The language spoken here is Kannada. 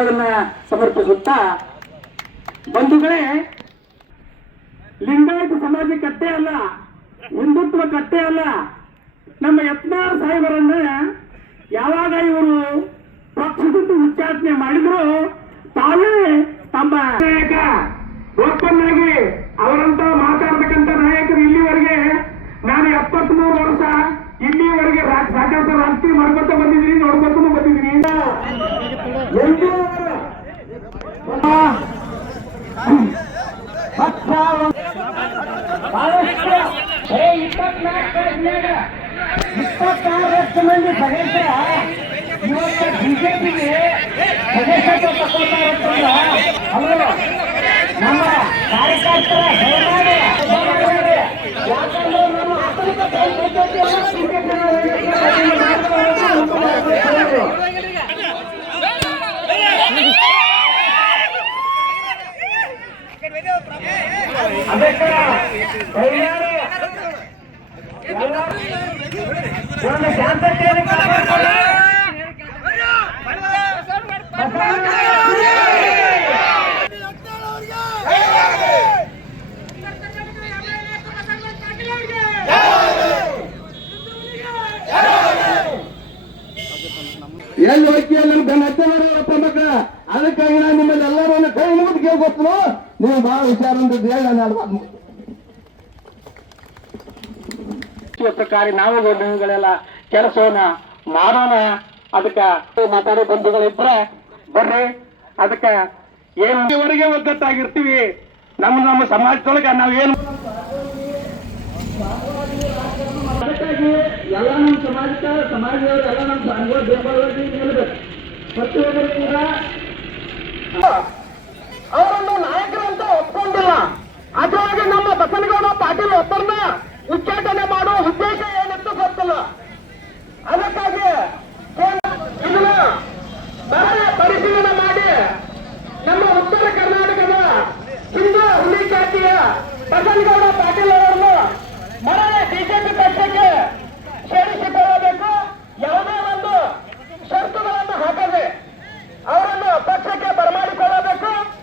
ಅದನ್ನ ಸಮರ್ಪಿಸುತ್ತಾ ಬಂಧುಗಳೇ, ಲಿಂಗಾಯತ ಸಮಾಜ ಕಟ್ಟೆ ಅಲ್ಲ, ಹಿಂದುತ್ವ ಕಟ್ಟೆ ಅಲ್ಲ. ನಮ್ಮ ಯತ್ನಾಳ್ ಸಾಹೇಬರನ್ನ ಯಾವಾಗ ಇವರು ಪಕ್ಷದಿಂದ ಉಚ್ಚಾಟನೆ ಮಾಡಿದ್ರು ತಾವೇ ತಮ್ಮ ನಾಯಕ ಓಪನ್ ಆಗಿ ಅವರಂತ ಮಾತಾಡ್ತಕ್ಕಂಥ ನಾಯಕರು ಇಲ್ಲಿವರೆಗೆ ನಾನು 73 ವರ್ಷ ಇಲ್ಲಿವರೆಗೆ ಸಾಕಷ್ಟು ರಾಜಕೀಯ ಮಾಡ್ಕೊತ ಬಂದಿದ್ದೀನಿ, ನೋಡ್ಕೊತ ಬಂದಿದ್ದೀನಿ. ಇಪ್ಪತ್ತಾರಷ್ಟು ಮಂದಿ ಸದಸ್ಯರ ಇವತ್ತು ಬಿಜೆಪಿಗೆ ಸದಸ್ಯತ್ವ ತಗೊಳ್ತಾರಂತಂದ್ರ ಅವರು ನಮ್ಮ ಕಾರ್ಯಕರ್ತರ ಯಾಕಂದ್ರೆ ನಮ್ಮ ಅದಕ್ಕೆ ಒಂದು ಶಾಂತತೆಯನ್ನು ಕಾಪಾಡಿಕೊಳ್ಳಿ. ಎಲ್ಲಿ ಹೋಗ್ತಿಯಲ್ಲಿ ಹಚ್ಚ ಮಕ್ಕಳ, ಅದಕ್ಕಾಗಿ ನಾನು ನಿಮ್ಮಲ್ಲಿ ಎಲ್ಲರೂ ಕೈ ಮುಗಿದು ಕೇಳ್ಕೊಡ್ತೀನಿ. ನೀವು ಬಹಳ ವಿಚಾರ ಹೇಳಿ ನಾನು ಪ್ರಕಾರ ನಾವು ಗೌರವಗಳೆಲ್ಲ ಕೆಲಸವನ್ನ ಮಾಡೋಣ. ಅದಕ್ಕೆ ಮಾತಾಡೋ ಬಂಧುಗಳಿದ್ರೆ ಬರ್ರಿ. ಅದಕ್ಕೆ ಏನುವರೆಗೆ ಒಗ್ಗಟ್ಟಾಗಿರ್ತೀವಿ. ನಮ್ಮ ಸಮಾಜದೊಳಗೆ ನಾವೇನು ಅದಕ್ಕಾಗಿ ಎಲ್ಲ ನಮ್ಮ ಸಮಾಜದವರು ಎಲ್ಲ ನಮ್ಮ ಬೆಂಬಲವಾಗಿ ನಿಲ್ಲಬೇಕು. ಪ್ರತಿಯೊಬ್ಬರು ಕೂಡ